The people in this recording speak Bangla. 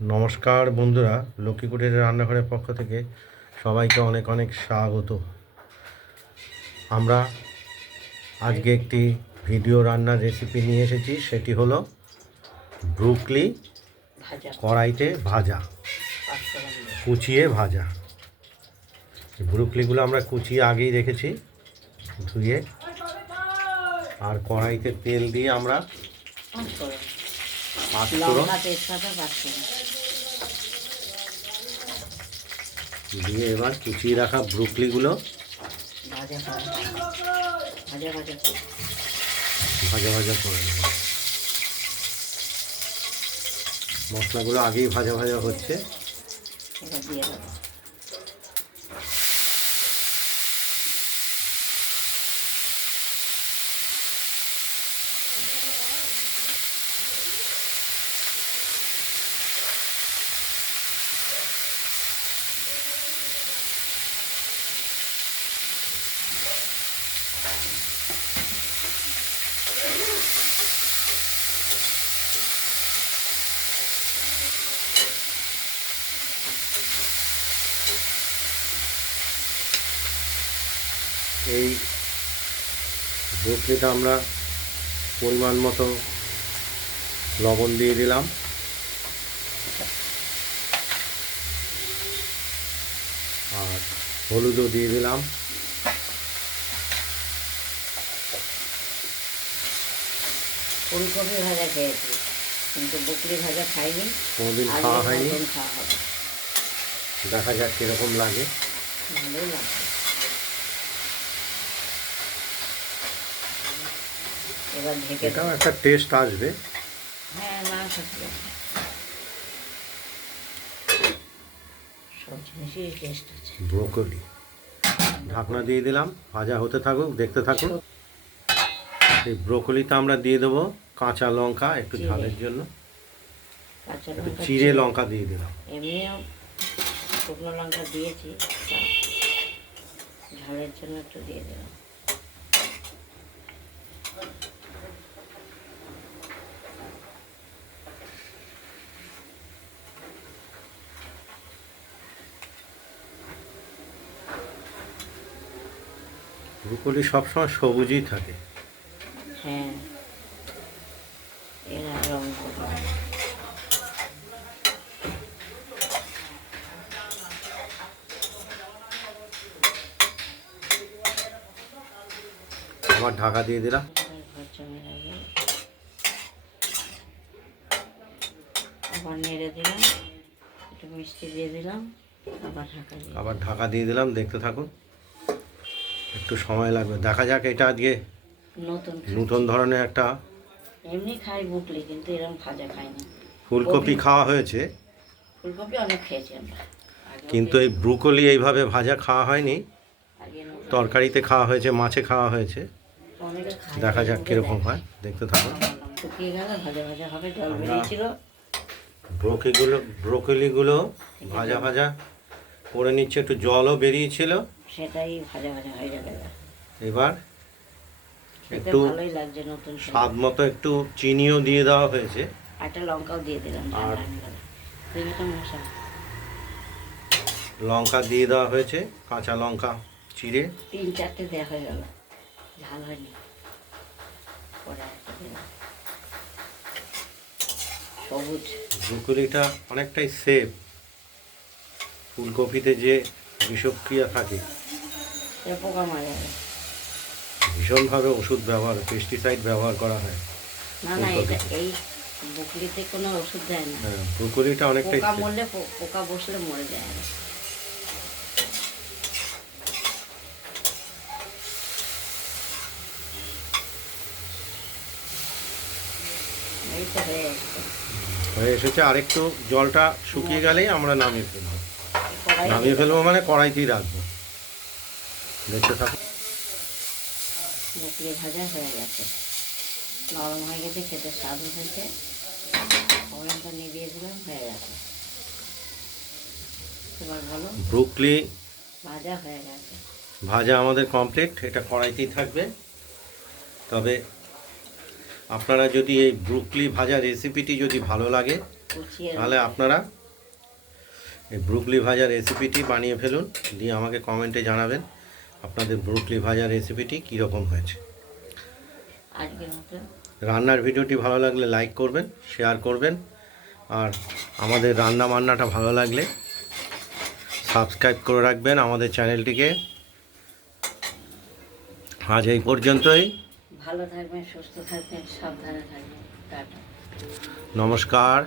নমস্কার বন্ধুরা, লক্ষ্মী কুটিরের রান্নাঘরের পক্ষ থেকে সবাইকে অনেক অনেক স্বাগত। আমরা আজকে একটি ভিডিও রান্নার রেসিপি নিয়ে এসেছি, সেটি হলো ব্রুকলি কড়াইতে ভাজা, কুচিয়ে ভাজা। ব্রুকলিগুলো আমরা কুচিয়ে আগেই রেখেছি ধুয়ে, আর কড়াইতে তেল দিয়ে আমরা দিয়ে এবার কুচিয়ে রাখা ব্রুকলিগুলো ভাজা ভাজা করে নেব। মশলাগুলো আগেই ভাজা ভাজা হচ্ছে। এই ব্রুকলিটা আমরা পরিমাণ মতো লবণ দিয়ে দিলাম, আর হলুদও দিয়ে দিলাম। ফুলকপি ভাজা খেয়েছি, কিন্তু ব্রুকলি ভাজা খাইনি, কোনোদিন খাওয়া হয়নি। দেখা যাক কীরকম লাগে। ভালোই লাগে। এবার ঢেকে এটাও একটা টেস্ট আসবে। হ্যাঁ, না থাকবে সব জিনিসই টেস্ট আছে। ব্রোকলি ঢাকনা দিয়ে দিলাম, ভাজা হতে থাকুক, দেখতে থাকুন। এই ব্রোকলিতে আমরা দিয়ে দেবো কাঁচা লঙ্কা, একটু ঝালের জন্য একটু চিড়ে লঙ্কা দিয়ে দিলাম। এমনিও শুকনো লঙ্কা দিয়েছি, ঝালের জন্য একটু দিয়ে দিলাম। ব্রোকলি সবসময় সবুজই থাকে। হ্যাঁ, এরা রঙ আবার ঢাকা দিয়ে দিলাম। আবার নেড়ে দিলাম, একটু মিষ্টি দিয়ে দিলাম, আবার ঢাকা দিয়ে দিলাম। দেখতে থাকুন, একটু সময় লাগবে। দেখা যাক, এটা আজকে নতুন ধরনের একটা। এমনি খাই ব্রুকলি, কিন্তু এরকম ভাজা খাই না। ফুলকপি খাওয়া হয়েছে, ফুলকপি অনেক খেয়েছি আমরা, কিন্তু এই ব্রুকলি এইভাবে ভাজা খাওয়া হয়নি। তরকারিতে খাওয়া হয়েছে, মাছে খাওয়া হয়েছে। দেখা যাক কীরকম হয়, দেখতে থাকুন। শুকিয়ে গেলে ভাজা ভাজা হবে। জল বেরিয়েছিল, ব্রোকলিগুলো ভাজা ভাজা করে নিচ্ছে, একটু জলও বেরিয়েছিল, সেটাই ভাজা ভাজা হয়ে যাবে। এবার একটু ভালোই লাগছে। নতুন স্বাদ মতো একটু চিনিও দিয়ে দেওয়া হয়েছে, একটা লঙ্কাও দিয়ে দিলাম। আর লঙ্কা দিয়ে দেওয়া হয়েছে, কাঁচা লঙ্কা চিড়ে 3-4টে দেওয়া হয়ে গেল, ঝাল হয়নি। সবুজ ব্রোকলিটা অনেকটাই সেফ। ফুলকপিতে যে বিষক্রিয়া থাকে, পোকা মারা যাবে, ভীষণভাবে ওষুধ ব্যবহার, পেস্টিসাইড ব্যবহার করা হয়। না না, এটা এই ব্রোকলিতে কোনো ওষুধ দেয় না। হ্যাঁ, ব্রোকলিটা অনেকটাই পোকা মরলে, পোকা বসলে মরে যায়। হয়ে এসেছে। আরেকটু জলটা শুকিয়ে গেলেই আমরা নামিয়ে ফেলবো। নামিয়ে ফেলবো মানে কড়াইতেই রাখবো। দেখতে থাকুন। ব্রোকলি ভাজা হয়ে গেছে, নরম হয়ে গেছে, খেতে স্বাদ হয়েছে। ওভেনটা নিভিয়ে দিলাম, হয়ে গেছে। এবার বলো, ব্রোকলি ভাজা হয়ে গেছে। ভাজা আমাদের কমপ্লিট, এটা কড়াইতেই থাকবে। তবে আপনারা যদি এই ব্রোকলি ভাজা রেসিপিটি যদি ভালো লাগে, কুচিয়ে তাহলে আপনারা এই ব্রুকলি ভাজার রেসিপিটি বানিয়ে ফেলুন, দিয়ে আমাকে কমেন্টে জানাবেন আপনাদের ব্রুকলি ভাজার রেসিপিটি কীরকম হয়েছে। আজকের মতো রান্নার ভিডিওটি ভালো লাগলে লাইক করবেন, শেয়ার করবেন, আর আমাদের রান্না বান্নাটা ভালো লাগলে সাবস্ক্রাইব করে রাখবেন আমাদের চ্যানেলটিকে। আজ এই পর্যন্তই। ভালো থাকবেন, সুস্থ থাকবেন, সাবধানে থাকবেন। টাটা। নমস্কার।